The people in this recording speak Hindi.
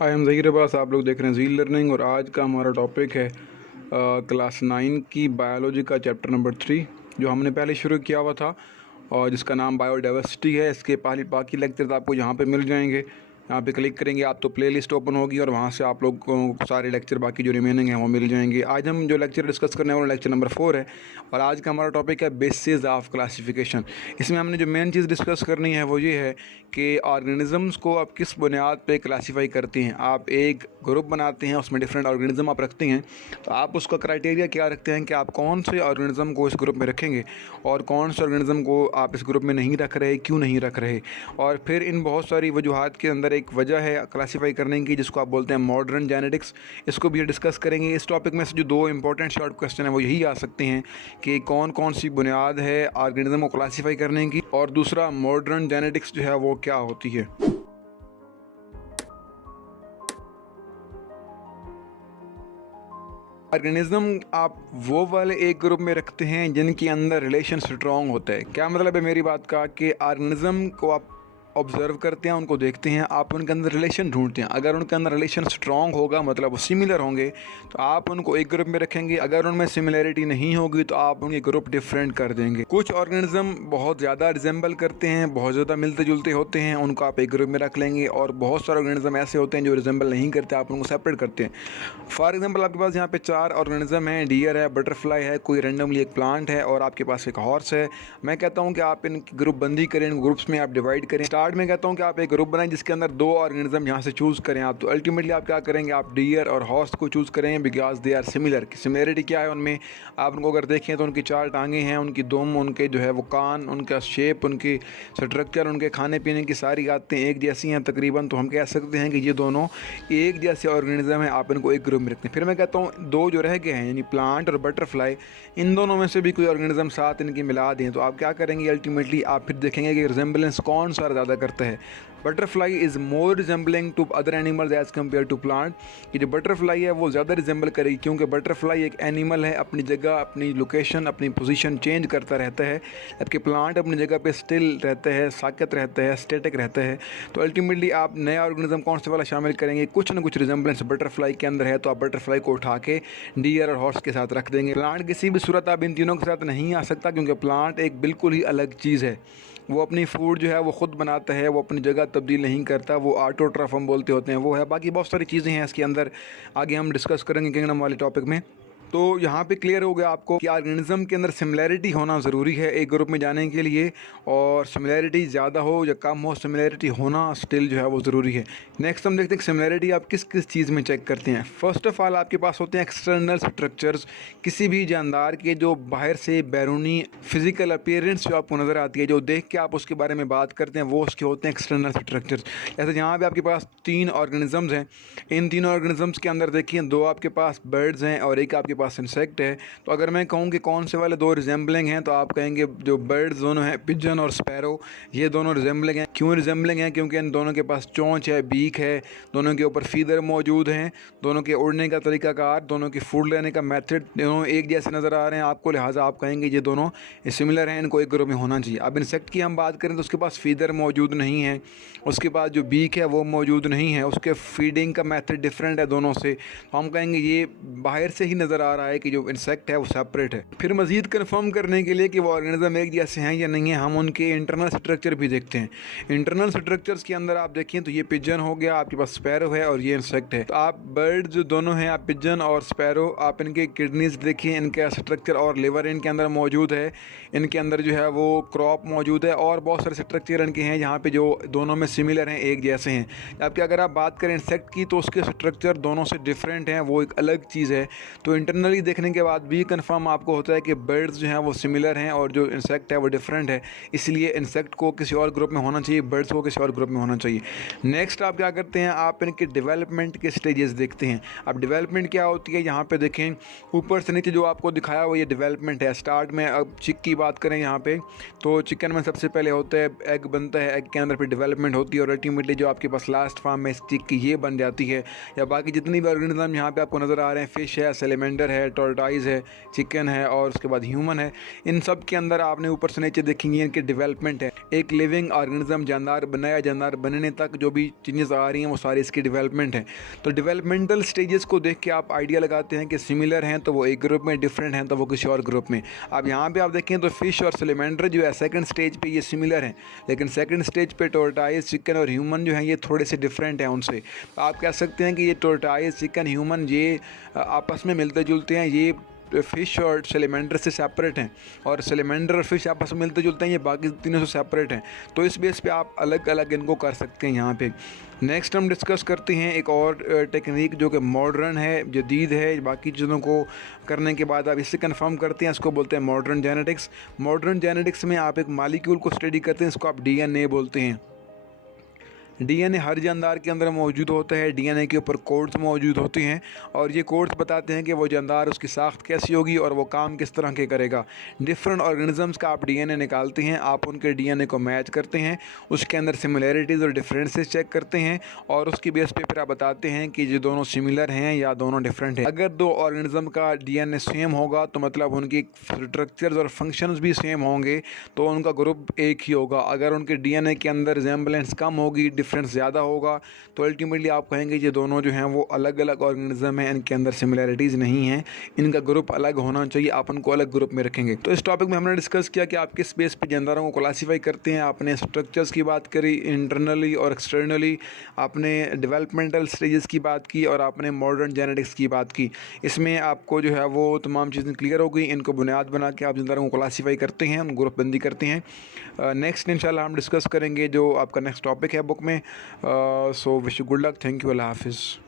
I am Zaheer Abbas. आप लोग देख रहे हैं ज़ी लर्निंग और आज का हमारा टॉपिक है क्लास 9 की बायोलॉजी का चैप्टर नंबर 3 जो हमने पहले शुरू किया हुआ था और जिसका नाम बायोडाइवर्सिटी है। इसके पहले बाकी लेक्चर्स आपको यहाँ पे मिल जाएंगे। यहाँ पे क्लिक करेंगे आप तो प्लेलिस्ट ओपन होगी और वहाँ से आप लोग को सारे लेक्चर बाकी जो रिमेनिंग हैं वो मिल जाएंगे। आज हम जो लेक्चर डिस्कस करने वाले लेक्चर नंबर 4 है और आज का हमारा टॉपिक है बेसिस ऑफ क्लासिफिकेशन। इसमें हमने जो मेन चीज़ डिस्कस करनी है वो ये है कि ऑर्गेनिज़म्स को आप किस बुनियाद पे क्लासीफाई करती हैं। आप एक ग्रुप बनाते हैं, उसमें डिफरेंट ऑर्गेनिज़म आप रखते हैं, तो आप उसका क्राइटेरिया क्या रखते हैं कि आप कौन से ऑर्गेनिज़म को इस ग्रुप में रखेंगे और कौन से ऑर्गेनिज़म को आप इस ग्रुप में नहीं रख रहे, क्यों नहीं रख रहे। और फिर इन बहुत सारी वजूहात के अंदर एक वजह है क्लासीफाई करने की जिसको आप बोलते हैं मॉडर्न जेनेटिक्स। इसको भी डिस्कस करेंगे। इस टॉपिक में से जो दो इंपॉर्टेंट शॉर्ट क्वेश्चन है वो यही आ सकते हैं कि कौन कौन सी बुनियाद है ऑर्गेनिज़म को क्लासीफाई करने की, और दूसरा मॉडर्न जेनेटिक्स जो है वो क्या होती है। ऑर्गेनिज्म आप वो वाले एक ग्रुप में रखते हैं जिनके अंदर रिलेशन स्ट्रॉन्ग होता है। क्या मतलब है मेरी बात का कि ऑर्गेनिज्म को आप ऑब्ज़र्व करते हैं, उनको देखते हैं, आप उनके अंदर रिलेशन ढूंढते हैं। अगर उनके अंदर रिलेशन स्ट्रॉन्ग होगा मतलब वो सिमिलर होंगे तो आप उनको एक ग्रुप में रखेंगे। अगर उनमें सिमिलरिटी नहीं होगी तो आप उनके ग्रुप डिफरेंट कर देंगे। कुछ ऑर्गेनिज्म बहुत ज़्यादा रिजेंबल करते हैं, बहुत ज़्यादा मिलते जुलते होते हैं, उनको आप एक ग्रुप में रख लेंगे। और बहुत सारे ऑर्गेनिज्म ऐसे होते हैं जो रिजेंबल नहीं करते, आप उनको सेपरेट करते हैं। फॉर एग्जाम्पल आपके पास यहाँ पे 4 ऑर्गेनिज्म हैं, डियर है, बटरफ्लाई है, कोई रेंडमली एक प्लांट है और आपके पास एक हॉर्स है। मैं कहता हूँ कि आप इनकी ग्रुप बंदी करें, इन ग्रुप्स में आप डिवाइड करें। स्टार्ट में कहता हूँ कि आप एक ग्रुप बनाएं जिसके अंदर 2 ऑर्गेनिज्म यहाँ से चूज़ करें आप। तो अल्टीमेटली आप क्या करेंगे, आप डियर और हॉर्स को चूज़ करेंगे because they are similar. Similarity क्या है उनमें, आप उनको अगर देखें तो उनकी 4 टांगें हैं, उनकी दुम, उनके जो है वो कान, उनका शेप, उनकी स्ट्रक्चर, उनके खाने पीने की सारी आदतें एक जैसी हैं तकरीबन। तो हम कह सकते हैं कि ये दोनों एक जैसे ऑर्गेनिज्म हैं, आप इनको एक ग्रुप में रखते हैं। फिर मैं कहता हूँ 2 जो रह गए हैं यानी प्लांट और बटरफ्लाई, इन दोनों में से भी कोई ऑर्गेनिज्म साथ इनकी मिला दें तो आप क्या करेंगे, अल्टीमेटली आप फिर देखेंगे कि रिजेंबलेंस कौन सा ज़्यादा करता है। Butterfly is more resembling to other animals as compare to plant. कि जो बटरफ्लाई है वो ज़्यादा रिजेंबल करेगी क्योंकि बटरफ्लाई एक एनिमल है, अपनी जगह, अपनी लोकेशन, अपनी पोजीशन चेंज करता रहता है, जबकि प्लांट अपनी जगह पे स्टिल रहता है, साकत रहता है, स्टैटिक रहता है। तो अल्टीमेटली आप नया ऑर्गेनिज्म कौन से वाला शामिल करेंगे, कुछ ना कुछ रिजेंबलेंस बटरफ्लाई के अंदर है तो आप बटरफ्लाई को उठा के डियर और हॉर्स के साथ रख देंगे। प्लांट किसी भी सूरत आप इन तीनों के साथ नहीं आ सकता क्योंकि प्लांट एक बिल्कुल ही अलग चीज़ है। वो अपनी फूड जो है वो ख़ुद बनाता है, वो अपनी जगह तब्दील नहीं करता, वो ऑटोट्रॉफ हम बोलते होते हैं वो है। बाकी बहुत सारी चीज़ें हैं इसके अंदर, आगे हम डिस्कस करेंगे किंगडम वाले टॉपिक में। तो यहाँ पे क्लियर हो गया आपको कि ऑर्गेनिज्म के अंदर सिमिलैरिटी होना ज़रूरी है एक ग्रुप में जाने के लिए, और सिमिलैरिटी ज़्यादा हो या कम हो, सिमिलैरिटी होना स्टिल जो है वो ज़रूरी है। नेक्स्ट हम देखते हैं सिमिलैरिटी आप किस किस चीज़ में चेक करते हैं। फर्स्ट ऑफ़ ऑल आपके पास होते हैं एक्सटर्नल स्ट्रक्चर्स, किसी भी जानदार के जो बाहर से बैरूनी फिजिकल अपीयरेंस जो आपको नज़र आती है, जो देख के आप उसके बारे में बात करते हैं, वो उसके होते हैं एक्सटर्नल स्ट्रक्चर्स। जैसे यहाँ पे आपके पास 3 ऑर्गेनिजम्स हैं, इन तीनों ऑर्गेनिजम्स के अंदर देखिए 2 आपके पास बर्ड्स हैं और एक आपके पास इंसेक्ट है। तो अगर मैं कहूँ कि कौन से वाले 2 रिजेंबलिंग हैं तो आप कहेंगे जो बर्ड्स दोनों हैं, पिजन और स्पैरो, ये दोनों रिजेंबलिंग हैं। क्यों रिजेंबलिंग हैं, क्योंकि इन दोनों के पास चोंच है, बीक है, दोनों के ऊपर फीदर मौजूद हैं, दोनों के उड़ने का तरीकाकार, दोनों की फूड लेने का मेथड दोनों एक जैसे नज़र आ रहे हैं आपको, लिहाजा आप कहेंगे ये दोनों सिमिलर हैं, इनको एक ग्रुप में होना चाहिए। अब इंसेक्ट की हम बात करें तो उसके पास फीदर मौजूद नहीं है, उसके पास जो बीक है वो मौजूद नहीं है, उसके फीडिंग का मेथड डिफरेंट है दोनों से, तो हम कहेंगे ये बाहर से ही नज़र आ रहा है कि जो इंसेक्ट है वो सेपरेट है। फिर मज़ीद कंफर्म करने के लिए कि वो ऑर्गेनिज्म एक जैसे हैं या नहीं है, हम उनके इंटरनल स्ट्रक्चर भी देखते हैं। इंटरनल स्ट्रक्चर्स के अंदर आप देखें तो ये पिजन हो गया, आपके पास स्पैरो है और ये इंसेक्ट है। तो आप बर्ड जो दोनों हैं, आप पिजन और स्पैरो, आप इनके किडनीज देखिए, इनका स्ट्रक्चर और लिवर इनके अंदर मौजूद है, इनके अंदर जो है वो क्रॉप मौजूद है और बहुत सारे स्ट्रक्चर इनके हैं यहाँ पे जो दोनों में सिमिलर हैं, एक जैसे हैं। जबकि अगर आप बात करें इंसेक्ट की तो उसके स्ट्रक्चर दोनों से डिफरेंट हैं, वो एक अलग चीज़ है। तो इंटरनली देखने के बाद भी कंफर्म आपको होता है कि बर्ड्स जो हैं वो सिमिलर हैं और जो इंसेक्ट है वो डिफरेंट है, इसलिए इंसेक्ट को किसी और ग्रुप में होना चाहिए, बर्ड्स को किसी और ग्रुप में होना चाहिए। नेक्स्ट आप क्या करते हैं, आप इनके डेवलपमेंट के स्टेजेस देखते हैं। अब डेवलपमेंट क्या होती है, यहाँ पे देखें ऊपर से नीचे जो आपको दिखाया हुआ ये डेवलपमेंट है। स्टार्ट में अब चिक की बात करें यहाँ पे तो चिकन में सबसे पहले होता है एग बनता है, एग के अंदर फिर डेवलपमेंट होती है और अल्टीमेटली जो आपके पास लास्ट फॉर्म में चिक की ये बन जाती है। या बाकी जितनी भी ऑर्गेनिज्म यहाँ पे आपको नज़र आ रहे हैं, फिश है, सैलेमेंडर सिमिलर है, टॉर्टोइज है, चिकन है और उसके बाद ह्यूमन है। इन सब के अंदर आपने ऊपर से नीचे देखेंगे इनकी डेवलपमेंट है। एक लिविंग ऑर्गेनिज्म जानदार बनाया, जानदार बनने तक जो भी चेंजेस आ रही हैं वो सारी इसकी डेवलपमेंट है। तो डेवलपमेंटल स्टेजेस को देख के आप आइडिया लगाते हैं कि सिमिलर हैं तो वो एक ग्रुप में, डिफरेंट हैं तो वो किसी और ग्रुप में। अब यहाँ पे आप देखें तो फिश और सैलमैंडर जो है सेकंड स्टेज पे ये सिमिलर हैं, लेकिन सेकंड स्टेज पे टॉर्टोइज, चिकन और ह्यूमन जो हैं ये थोड़े से डिफरेंट हैं उनसे। आप कह सकते हैं कि ये टॉर्टोइज, चिकन, ह्यूमन ये आपस में मिलते जुलते हैं, ये फ़िश और सैलमैंडर से सेपरेट हैं, और सैलमैंडर और फिश आपस में मिलते जुलते हैं, ये बाकी तीनों से सेपरेट हैं। तो इस बेस पे आप अलग अलग इनको कर सकते हैं यहाँ पे। नेक्स्ट हम डिस्कस करते हैं एक और टेक्निक जो कि मॉडर्न है, जदीद है। बाकी चीज़ों को करने के बाद आप इससे कंफर्म करते हैं, इसको बोलते हैं मॉडर्न जेनेटिक्स। मॉडर्न जेनेटिक्स में आप एक मालिक्यूल को स्टडी करते हैं, इसको आप DNA बोलते हैं। DNA हर जानदार के अंदर मौजूद होता है। DNA के ऊपर कोड्स मौजूद होते हैं और ये कोड्स बताते हैं कि वो जानदार, उसकी साख्त कैसी होगी और वो काम किस तरह के करेगा। डिफरेंट ऑर्गेनिजम्स का आप DNA निकालते हैं, आप उनके DNA को मैच करते हैं, उसके अंदर सिमिलैरिटीज़ और डिफरेंसेस चेक करते हैं और उसकी बेस पे फिर आप बताते हैं कि ये दोनों सिमिलर हैं या दोनों डिफरेंट हैं। अगर दो ऑर्गेनिज्म का DNA सेम होगा तो मतलब उनकी स्ट्रक्चर्स और फंक्शंस भी सेम होंगे, तो उनका ग्रुप एक ही होगा। अगर उनके DNA के अंदर रिजेम्बलेंस कम होगी, डिफरेंस ज़्यादा होगा, तो अल्टीमेटली आप कहेंगे ये दोनों जो हैं वो अलग अलग ऑर्गेनिज्म हैं, इनके अंदर सिमिलैरिटीज़ नहीं हैं, इनका ग्रुप अलग होना चाहिए, आप उनको अलग ग्रुप में रखेंगे। तो इस टॉपिक में हमने डिस्कस किया कि आप किस बेस पे जानदारों को क्लासीफाई करते हैं। आपने स्ट्रक्चर्स की बात करी, इंटरनली और एक्सटर्नली, आपने डेवलपमेंटल स्टेजेस की बात की और आपने मॉडर्न जेनेटिक्स की बात की। इसमें आपको जो है वो तमाम चीज़ें क्लियर हो गई। इनको बुनियाद बना के आप जानदारों को क्लासीफाई करते हैं, ग्रुप बंदी करते हैं। नेक्स्ट इंशाल्लाह हम डिस्कस करेंगे जो आपका नेक्स्ट टॉपिक है बुक में। So wish you good luck, thank you, अल्लाह हाफिज़।